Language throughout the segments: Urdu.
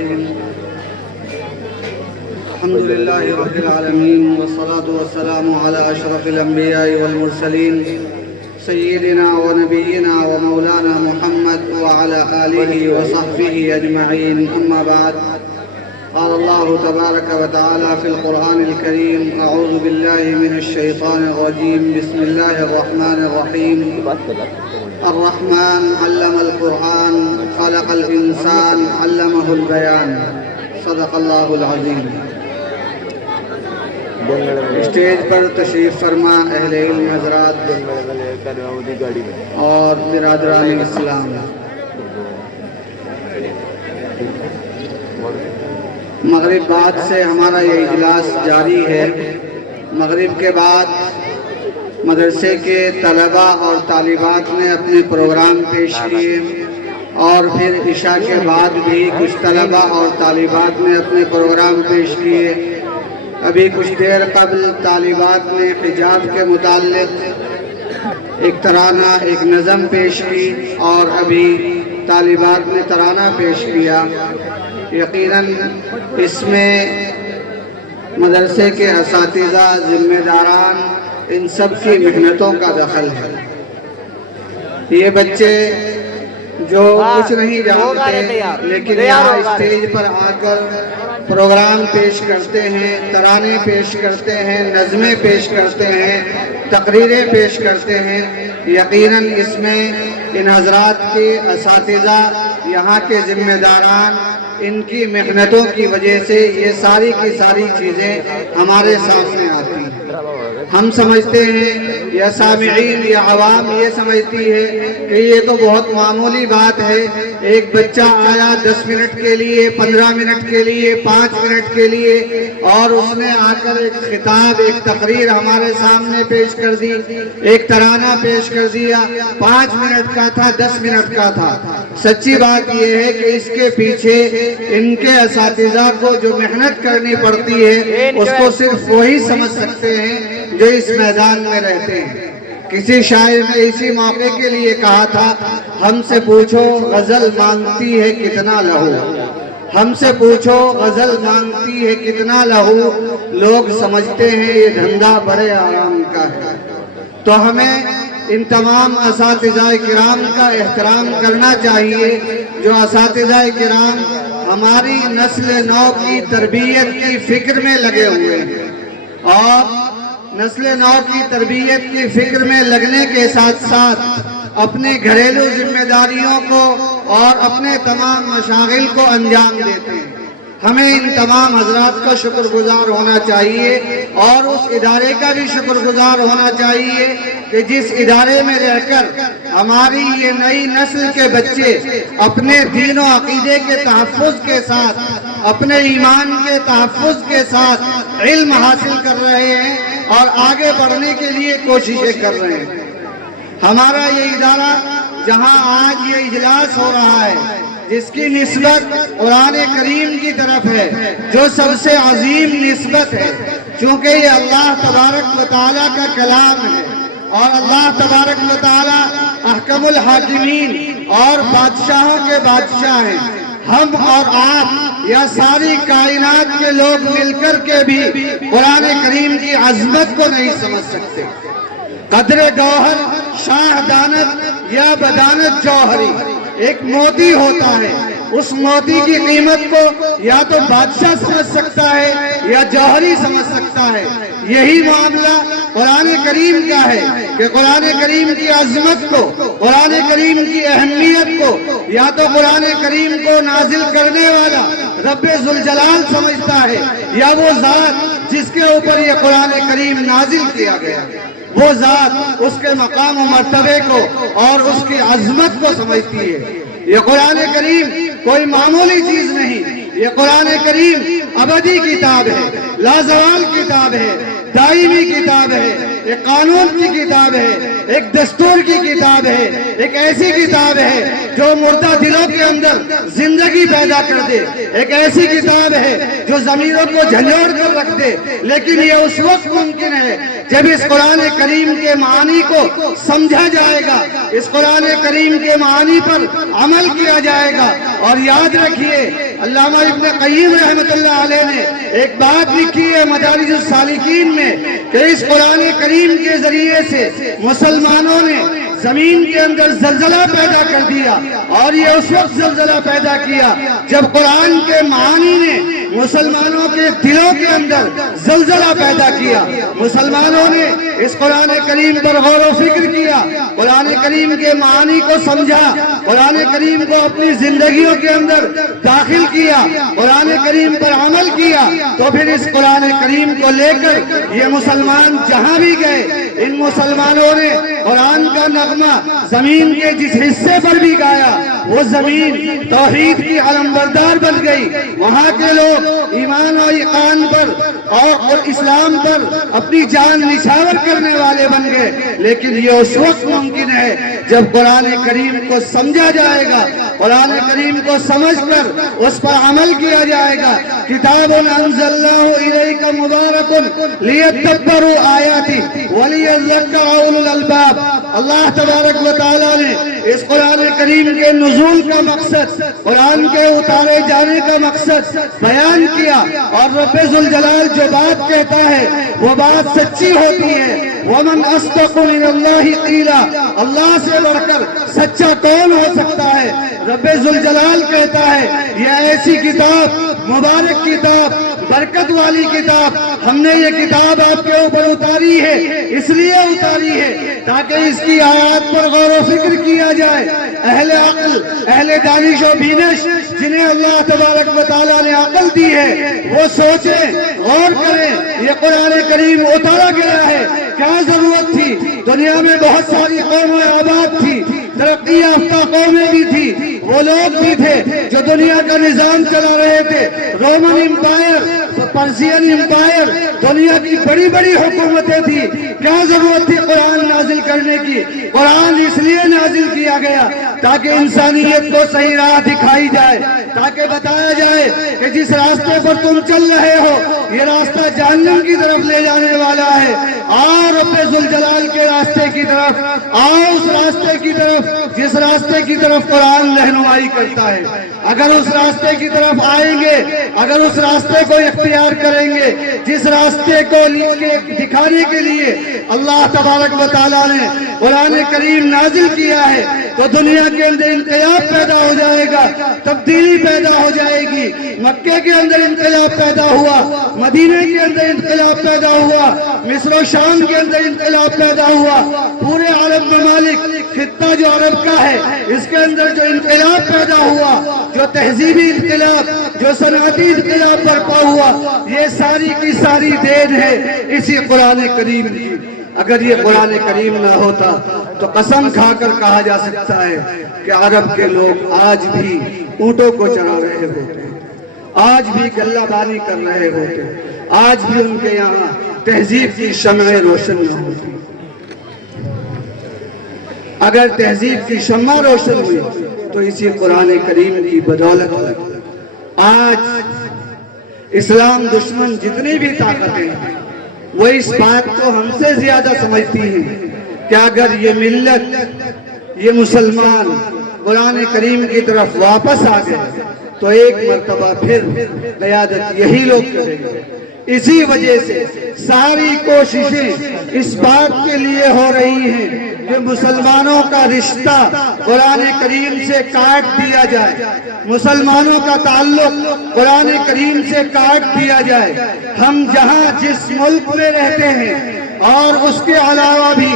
الرحيم الحمد لله رب العالمين والصلاة والسلام على أشرف الأنبياء والمرسلين سيدنا ونبينا ومولانا محمد وعلى آله وصحبه أجمعين أما بعد قال الله تبارك وتعالى في القرآن الكريم أعوذ بالله من الشيطان الرجيم بسم الله الرحمن الرحيم الرحمن علم القرآن خلق الإنسان علمه البيان صدق الله العظيم اسٹیج پر تشریف فرما اہل علم حضرات اور برادران اسلام، مغرب بعد سے ہمارا یہ اجلاس جاری ہے۔ مغرب کے بعد مدرسے کے طلباء اور طالبات نے اپنے پروگرام پیش کیے اور پھر عشاء کے بعد بھی کچھ طلباء اور طالبات نے اپنے پروگرام پیش کیے۔ ابھی کچھ دیر قبل طالبات نے حجاب کے متعلق ایک ترانہ ایک نظم پیش کی اور ابھی طالبات نے ترانہ پیش کیا۔ یقیناً اس میں مدرسے کے اساتذہ، ذمہ داران، ان سب کی محنتوں کا دخل ہے۔ یہ بچے جو کچھ نہیں جانتے لیکن یہاں اسٹیج پر آ کر پروگرام پیش کرتے ہیں، ترانے پیش کرتے ہیں، نظمیں پیش کرتے ہیں، تقریریں پیش کرتے ہیں، یقیناً اس میں ان حضرات کے اساتذہ، یہاں کے ذمہ داران، ان کی محنتوں کی وجہ سے یہ ساری کی ساری چیزیں ہمارے سامنے آتی ہیں۔ ہم سمجھتے ہیں یا سامعین یا عوام یہ سمجھتی ہے کہ یہ تو بہت معمولی بات ہے، ایک بچہ آیا 10 منٹ کے لیے، 15 منٹ کے لیے، 5 منٹ کے لیے اور اس نے آ کر ایک خطاب، ایک تقریر ہمارے سامنے پیش کر دی، ایک ترانہ پیش کر دیا، 5 منٹ کا تھا، 10 منٹ کا تھا۔ سچی بات یہ ہے کہ اس کے پیچھے ان کے اساتذہ کو جو محنت کرنی پڑتی ہے اس کو صرف وہی سمجھ سکتے ہیں جو اس میدان میں رہتے ہیں۔ کسی شاعر نے اسی موقع کے لیے کہا تھا، ہم سے پوچھو غزل مانگتی ہے کتنا لہو، ہم سے پوچھو غزل مانگتی ہے کتنا لہو، لوگ سمجھتے ہیں یہ دھندا بڑے آرام کا ہے۔ تو ہمیں ان تمام اساتذہ کرام کا احترام کرنا چاہیے جو اساتذہ کرام ہماری نسل نو کی تربیت کی فکر میں لگے ہوئے ہیں، اور نسل نو کی تربیت کی فکر میں لگنے کے ساتھ ساتھ اپنے گھریلو ذمہ داریوں کو اور اپنے تمام مشاغل کو انجام دیتے ہیں۔ ہمیں ان تمام حضرات کا شکر گزار ہونا چاہیے اور اس ادارے کا بھی شکر گزار ہونا چاہیے کہ جس ادارے میں رہ کر ہماری یہ نئی نسل کے بچے اپنے دین و عقیدے کے تحفظ کے ساتھ، اپنے ایمان کے تحفظ کے ساتھ علم حاصل کر رہے ہیں اور آگے بڑھنے کے لیے کوششیں کر رہے ہیں۔ ہمارا یہ ادارہ جہاں آج یہ اجلاس ہو رہا ہے جس کی نسبت قرآن کریم کی طرف ہے جو سب سے عظیم نسبت ہے، چونکہ یہ اللہ تبارک و تعالیٰ کا کلام ہے اور اللہ تبارک و تعالیٰ احکم الحاکمین اور بادشاہوں کے بادشاہ ہیں۔ ہم اور آپ یا ساری کائنات کے لوگ مل کر کے بھی قرآن کریم کی عظمت کو نہیں سمجھ سکتے۔ قدر گوہر شاہ دانت یا بدانت جوہری، ایک موتی ہوتا ہے، اس موتی کی قیمت کو یا تو بادشاہ سمجھ سکتا ہے یا جوہری سمجھ سکتا ہے۔ یہی معاملہ قرآن کریم کا ہے کہ قرآن کریم کی عظمت کو، قرآن کریم کی اہمیت کو یا تو قرآن کریم کو نازل کرنے والا رب ذوالجلال سمجھتا ہے یا وہ ذات جس کے اوپر یہ قرآن کریم نازل کیا گیا، وہ ذات اس کے مقام و مرتبے کو اور اس کی عظمت کو سمجھتی ہے۔ یہ قرآن کریم کوئی معمولی چیز نہیں، یہ قرآن کریم ابدی کتاب ہے، لازوال کتاب ہے، دائمی کتاب ہے، یہ قانون کی کتاب ہے، ایک دستور کی کتاب ہے، ایک ایسی کتاب ہے جو مردہ دلوں کے اندر زندگی پیدا کر دے، ایک ایسی کتاب ہے جو ضمیروں کو جھنجھوڑ کر رکھ دے۔ لیکن یہ اس وقت ممکن ہے جب اس قرآن کریم کے معانی کو سمجھا جائے گا، اس قرآن کریم کے معانی پر عمل کیا جائے گا۔ اور یاد رکھیے علامہ ابن قیم رحمۃ اللہ علیہ نے ایک بات لکھی ہے مدارج السالکین میں کہ اس قرآن کریم کے ذریعے سے مسلمانوں نے زمین کے اندر زلزلہ پیدا کر دیا، اور یہ اس وقت زلزلہ پیدا کیا جب قرآن کے معانی نے مسلمانوں کے دلوں کے اندر زلزلہ پیدا کیا۔ مسلمانوں نے اس قرآن کریم پر غور و فکر کیا، قرآن کریم کے معانی کو سمجھا، قرآن کریم کو اپنی زندگیوں کے اندر داخل کیا، قرآن کریم پر عمل کیا، تو پھر اس قرآن کریم کو لے کر یہ مسلمان جہاں بھی گئے، ان مسلمانوں نے قرآن کا نغمہ زمین کے جس حصے پر بھی گایا، وہ زمین توحید کی علمبردار بن گئی۔ وہاں کے لوگ ایمان و ایقان پر اور اسلام پر اپنی جان نچھاور کرنے والے بن گئے۔ لیکن یہ اس وقت ممکن ہے جب قرآن کریم کو سمجھا جائے گا، قرآن کریم کو سمجھ کر اس پر عمل کیا جائے گا۔ کتاب انزلناہ الیک مبارک لیدبروا آیاتہ ولیذکر اولو الالباب۔ اللہ تبارک و تعالیٰ نے اس قرآن کریم کے نزول کا مقصد، قرآن کے اتارے جانے کا مقصد بیان کیا، اور رب ذوالجلال جو بات کہتا ہے وہ بات سچی ہوتی ہے۔ وَمَنْ أَصْدَقُ مِنَ اللَّهِ قِيلًا، اللہ سے بڑھ کر سچا کون ہو سکتا ہے؟ رب ذوالجلال کہتا ہے یہ ایسی کتاب، مبارک کتاب، برکت والی کتاب، ہم نے یہ کتاب آپ کے اوپر اتاری ہے، اس لیے اتاری ہے تاکہ اس کی آیات پر غور و فکر کیا جائے۔ اہل عقل، اہل دانش و بینش جنہیں اللہ تبارک و تعالیٰ نے عقل دی ہے، وہ سوچیں، غور کریں، یہ قرآن کریم اتارا گیا ہے، کیا ضرورت تھی؟ دنیا میں بہت ساری قومیں آباد تھی، ترقی یافتہ قومیں بھی تھی، وہ لوگ بھی تھے جو دنیا کا نظام چلا رہے تھے، رومن امپائر، پرشین امپائر، دنیا کی بڑی بڑی حکومتیں تھی۔ کیا ضرورت تھی قرآن نازل کرنے کی؟ قرآن اس لیے نازل کیا گیا تاکہ انسانیت کو صحیح راہ دکھائی جائے، تاکہ بتایا جائے کہ جس راستے پر تم چل رہے ہو یہ راستہ جہنم کی طرف لے جانے والا ہے، آؤ رب ذوالجلال کے راستے کی طرف، آؤ اس راستے کی طرف جس راستے کی طرف قرآن رہنمائی کرتا ہے۔ اگر اس راستے کی طرف آئیں گے، اگر اس راستے کو اختیار کریں گے، جس راستے کو دکھانے کے لیے اللہ تبارک و تعالیٰ نے قرآن کریم نازل کیا ہے، تو دنیا کے اندر انقلاب پیدا ہو جائے گا، تبدیلی پیدا ہو جائے گی۔ مکے کے اندر انقلاب پیدا ہوا، مدینے کے اندر انقلاب پیدا ہوا، مصر و شام کے اندر انقلاب پیدا ہوا، پورے عرب ممالک، خطہ جو عرب کا ہے اس کے اندر جو انقلاب پیدا ہوا، جو تہذیبی انقلاب، جو صنعتی انقلاب برپا ہوا، یہ ساری کی ساری دین ہے اسی قرآن کریم کی۔ اگر یہ قرآن کریم نہ ہوتا تو قسم کھا کر کہا جا سکتا ہے کہ عرب کے لوگ آج بھی اونٹوں کو چرا رہے ہوتے، آج بھی غلہ بانی کر رہے ہوتے، آج بھی ان کے یہاں تہذیب کی شمعیں روشن نہ ہوتی۔ اگر تہذیب کی شمع روشن ہوئی تو اسی قرآن کریم کی بدولت ہوئی۔ آج اسلام دشمن جتنی بھی طاقتیں ہیں وہ اس بات کو ہم سے زیادہ سمجھتی ہیں کہ اگر یہ ملت، یہ مسلمان قرآن کریم کی طرف واپس آ گئے تو ایک مرتبہ پھر قیادت یہی لوگ کریں گے۔ اسی وجہ سے ساری کوششیں اس بات کے لیے ہو رہی ہیں کہ مسلمانوں کا رشتہ قرآن کریم سے کاٹ دیا جائے، مسلمانوں کا تعلق قرآن کریم سے کاٹ دیا جائے۔ ہم جہاں جس ملک میں رہتے ہیں اور اس کے علاوہ بھی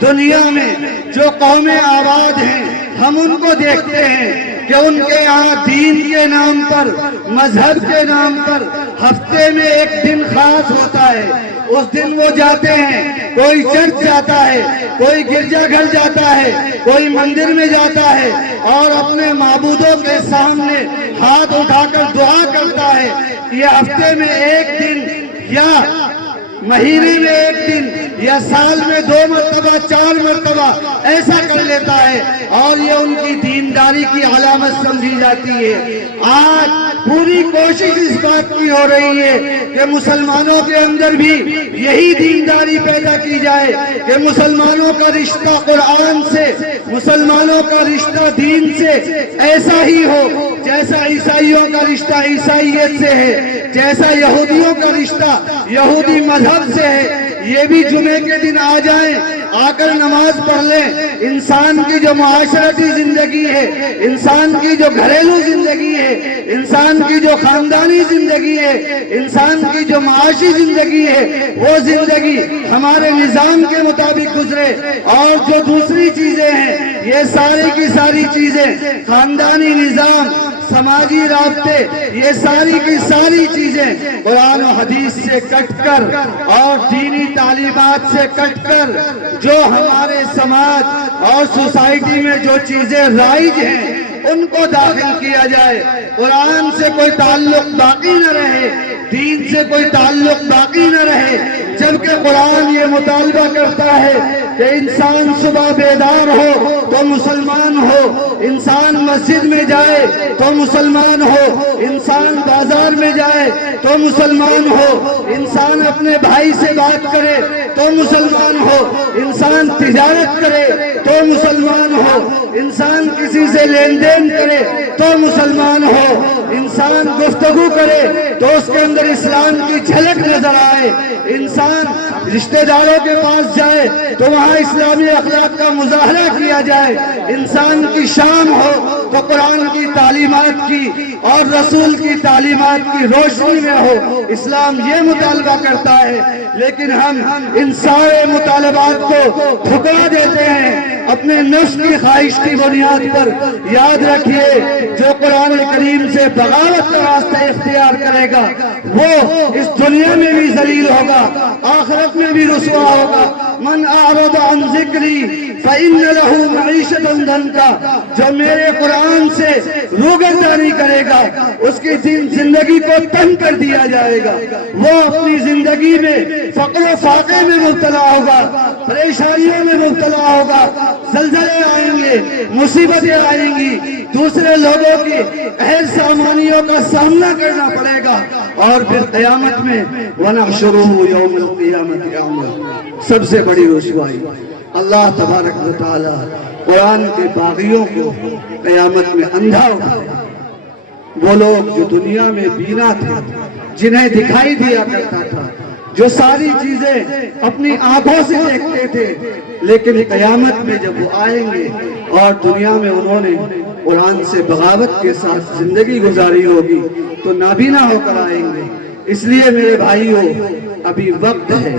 دنیا میں جو قومیں آباد ہیں، ہم ان کو دیکھتے ہیں کہ ان کے یہاں دین کے نام پر، مذہب کے نام پر ہفتے میں ایک دن خاص ہوتا ہے۔ اس دن وہ جاتے ہیں، کوئی چرچ جاتا ہے، کوئی گرجا گھر جاتا ہے، کوئی مندر میں جاتا ہے اور اپنے معبودوں کے سامنے ہاتھ اٹھا کر دعا کرتا ہے۔ یہ ہفتے میں ایک دن یا مہینے میں ایک دن یا سال میں 2 مرتبہ 4 مرتبہ ایسا کر لیتا ہے اور یہ ان کی دینداری کی علامت سمجھی جاتی ہے۔ آج پوری کوشش اس بات کی ہو رہی ہے کہ مسلمانوں کے اندر بھی یہی دینداری پیدا کی جائے کہ مسلمانوں کا رشتہ قرآن سے، مسلمانوں کا رشتہ دین سے ایسا ہی ہو جیسا عیسائیوں کا رشتہ عیسائیت سے ہے، جیسا یہودیوں کا رشتہ یہودی مذہب سے ہے۔ یہ بھی جمعے کے دن آ جائیں، آ کر نماز پڑھ لیں۔ انسان کی جو معاشرتی زندگی ہے، انسان کی جو گھریلو زندگی ہے، انسان کی جو خاندانی زندگی ہے، انسان کی جو معاشی زندگی ہے، وہ زندگی ہمارے نظام کے مطابق گزرے، اور جو دوسری چیزیں ہیں یہ ساری کی ساری چیزیں، خاندانی نظام، سماجی رابطے، یہ ساری کی ساری چیزیں قرآن و حدیث سے کٹ کر اور دینی تعلیمات سے کٹ کر جو ہمارے سماج اور سوسائٹی میں جو چیزیں رائج ہیں ان کو داخل کیا جائے۔ قرآن سے کوئی تعلق باقی نہ رہے، دین سے کوئی تعلق باقی نہ رہے، جبکہ قرآن یہ مطالبہ کرتا ہے کہ انسان صبح بیدار ہو تو مسلمان ہو، انسان مسجد میں جائے تو مسلمان ہو، انسان بازار میں جائے تو مسلمان ہو، انسان اپنے بھائی سے بات کرے تو مسلمان ہو، انسان تجارت کرے تو مسلمان ہو، انسان کسی سے لین دین کرے تو مسلمان ہو، انسان گفتگو کرے تو اس کے اندر اسلام کی جھلک نظر آئے، انسان رشتہ داروں کے پاس جائے تو وہاں اسلامی اخلاق کا مظاہرہ کیا جائے، انسان کی شام ہو تو قرآن کی تعلیمات کی اور رسول کی تعلیمات کی روشنی میں ہو۔ اسلام یہ مطالبہ کرتا ہے، لیکن ہم ان سارے مطالبات کو ٹھکرا دیتے ہیں اپنے نفس کی خواہش کی بنیاد پر۔ یاد رکھیے، جو قرآن کریم سے بغاوت کا راستہ اختیار کرے گا وہ اس دنیا میں بھی ذلیل ہوگا، آخرت میں بھی رسوا ہوگا۔ من اعرض عن ذکری فإن له معیشۃ ضنکا، جو میرے قرآن سے روگردانی کرے گا اس کی زندگی کو تنگ کر دیا جائے گا، وہ اپنی زندگی میں فقر و فاقے میں مبتلا ہوگا، پریشانیوں میں مبتلا ہوگا، زلزلے آئیں گے، مصیبتیں آئیں گی، دوسرے لوگوں کی اہل سامانیوں کا سامنا کرنا پڑے گا، اور پھر قیامت میں وَنَحْشُرُهُ يَوْمَ الْقِيَامَةِ أَعْمَى، سب سے بڑی رسوائی۔ اللہ تبارک و تعالی قرآن کے باغیوں کو قیامت میں اندھا اٹھائے۔ وہ لوگ جو دنیا میں بینا تھے، جنہیں دکھائی دیا کرتا تھا، جو ساری چیزیں اپنی آنکھوں سے دیکھتے تھے، لیکن قیامت میں جب وہ آئیں گے اور دنیا میں انہوں نے قرآن سے بغاوت کے ساتھ زندگی گزاری ہوگی تو نابینا ہو کر آئیں گے۔ اس لیے میرے بھائیوں، ابھی وقت ہے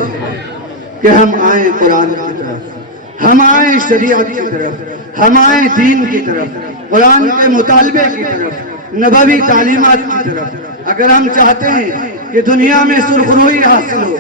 کہ ہم آئیں قرآن کی طرف، ہم آئیں شریعت کی طرف، ہم آئیں دین کی طرف، قرآن کے مطالبے کی طرف، نبوی تعلیمات کی طرف۔ اگر ہم چاہتے ہیں کہ دنیا میں سرخروئی حاصل ہو،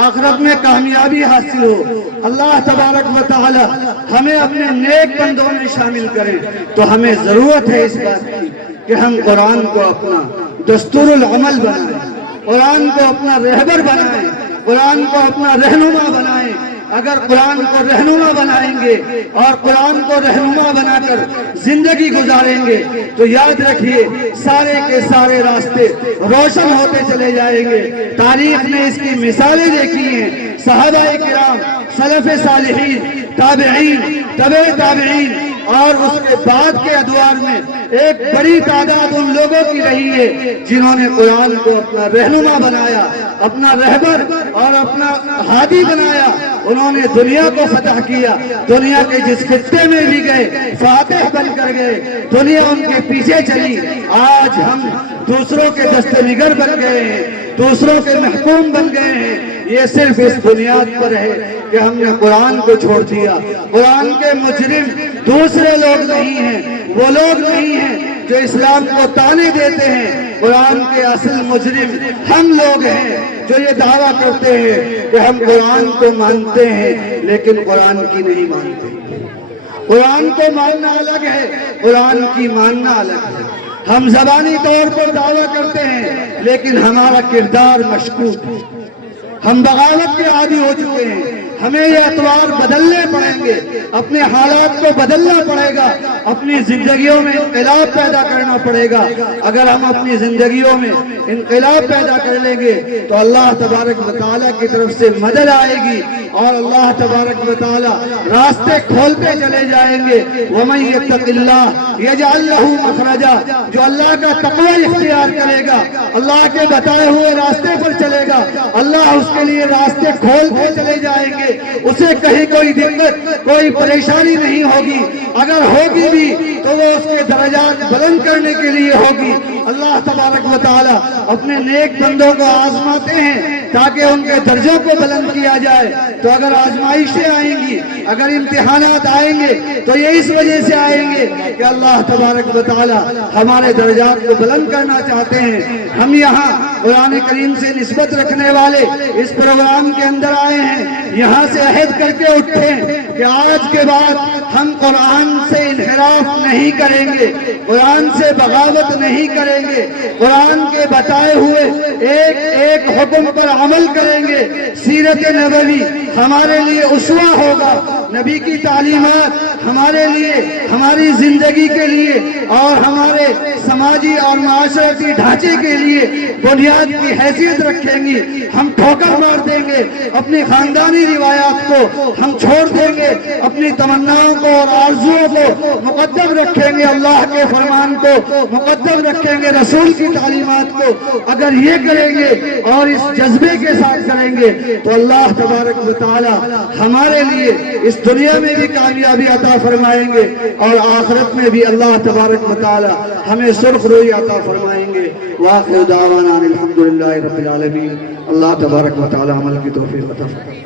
آخرت میں کامیابی حاصل ہو، اللہ تبارک و تعالی ہمیں اپنے نیک بندوں میں شامل کریں، تو ہمیں ضرورت ہے اس بات کی کہ ہم قرآن کو اپنا دستور العمل بنائیں، قرآن کو اپنا رہبر بنائیں، قرآن کو اپنا رہنما بنائیں۔ اگر قرآن کو رہنما بنائیں گے اور قرآن کو رہنما بنا کر زندگی گزاریں گے تو یاد رکھیے سارے کے سارے راستے روشن ہوتے چلے جائیں گے۔ تاریخ نے اس کی مثالیں دیکھی ہیں، صحابہ کرام، سلف صالحین، تابعین، تبع تابعین، اور اس کے بعد کے ادوار میں ایک بڑی تعداد ان لوگوں کی رہی ہے جنہوں نے قرآن کو اپنا رہنما بنایا، اپنا رہبر اور اپنا ہادی بنایا۔ انہوں نے دنیا کو فتح کیا، دنیا کے جس خطے میں بھی گئے فاتح بن کر گئے، دنیا ان کے پیچھے چلی۔ آج ہم دوسروں کے دست نگر بن گئے ہیں، دوسروں کے محکوم بن گئے ہیں۔ یہ صرف اس بنیاد پر ہے کہ ہم نے قرآن کو چھوڑ دیا۔ قرآن کے مجرم دوسرے لوگ نہیں ہیں، وہ لوگ نہیں ہیں جو اسلام کو تانے دیتے ہیں۔ قرآن کے اصل مجرم ہم لوگ ہیں جو یہ دعویٰ کرتے ہیں کہ ہم قرآن کو مانتے ہیں لیکن قرآن کی نہیں مانتے۔ قرآن کو ماننا الگ ہے، قرآن کی ماننا الگ ہے۔ ہم زبانی طور پر دعویٰ کرتے ہیں لیکن ہمارا کردار مشکوک ہے۔ ہم بغاوت کے عادی ہو چکے ہیں. ہمیں یہ اطوار بدلنے پڑیں گے, اپنے حالات کو بدلنا پڑے گا, اپنی زندگیوں میں انقلاب پیدا کرنا پڑے گا. اگر ہم اپنی زندگیوں میں انقلاب پیدا کر لیں گے تو اللہ تبارک و تعالیٰ کی طرف سے مدد آئے گی اور اللہ تبارک و تعالیٰ راستے کھولتے چلے جائیں گے. وَمَن يَتَّقِ اللَّهَ يَجْعَل لَّهُ مَخْرَجًا, جو اللہ کا تقوی اختیار کرے گا, اللہ کے بتائے ہوئے راستے پر چلے گا, اللہ اس کے لیے راستے کھولتے چلے جائیں گے. اسے کہیں کوئی دقت, کوئی پریشانی نہیں ہوگی. اگر ہوگی بھی تو وہ اس کے درجات بلند کرنے کے لیے ہوگی. اللہ تبارک و تعالیٰ اپنے نیک بندوں کو آزماتے ہیں تاکہ ان کے درجوں کو بلند کیا جائے. تو اگر آزمائشیں آئیں گی, اگر امتحانات آئیں گے تو یہ اس وجہ سے آئیں گے کہ اللہ تبارک و تعالیٰ ہمارے درجات کو بلند کرنا چاہتے ہیں. ہم یہاں قرآن کریم سے نسبت رکھنے والے اس پروگرام کے اندر آئے ہیں, یہاں سے عہد کر کے اٹھے کہ آج کے بعد ہم قرآن سے انحراف نہیں کریں گے, قرآن سے بغاوت نہیں کریں گے, قرآن کے بتائے ہوئے ایک ایک حکم پر عمل کریں گے. سیرت نبوی ہمارے لیے اسوہ ہوگا, نبی کی تعلیمات ہمارے لیے, ہماری زندگی کے لیے اور ہمارے سماجی اور معاشرتی ڈھانچے کے لیے بنیاد کی حیثیت رکھیں گی. ہم ٹھوکر مار دیں گے, اپنی خاندانی روایات کو ہم چھوڑ دیں گے, اپنی تمناؤں کو اور آرزوؤں کو مقدم رکھیں گے, اللہ کے فرمان کو مقدم رکھیں گے, رسول کی تعلیمات کو. اگر یہ کریں گے اور اس جذبے کے ساتھ کریں گے تو اللہ تبارک و تعالی ہمارے لیے اس دنیا میں بھی کامیابی عطا فرمائیں گے اور آخرت میں بھی اللہ تبارک و تعالی ہمیں سرخ روئی عطا فرمائیں گے. وآخر دعوانا الحمدللہ رب العالمین. اللہ تبارک و تعالی عمل کی توفیق عطا فرمائے.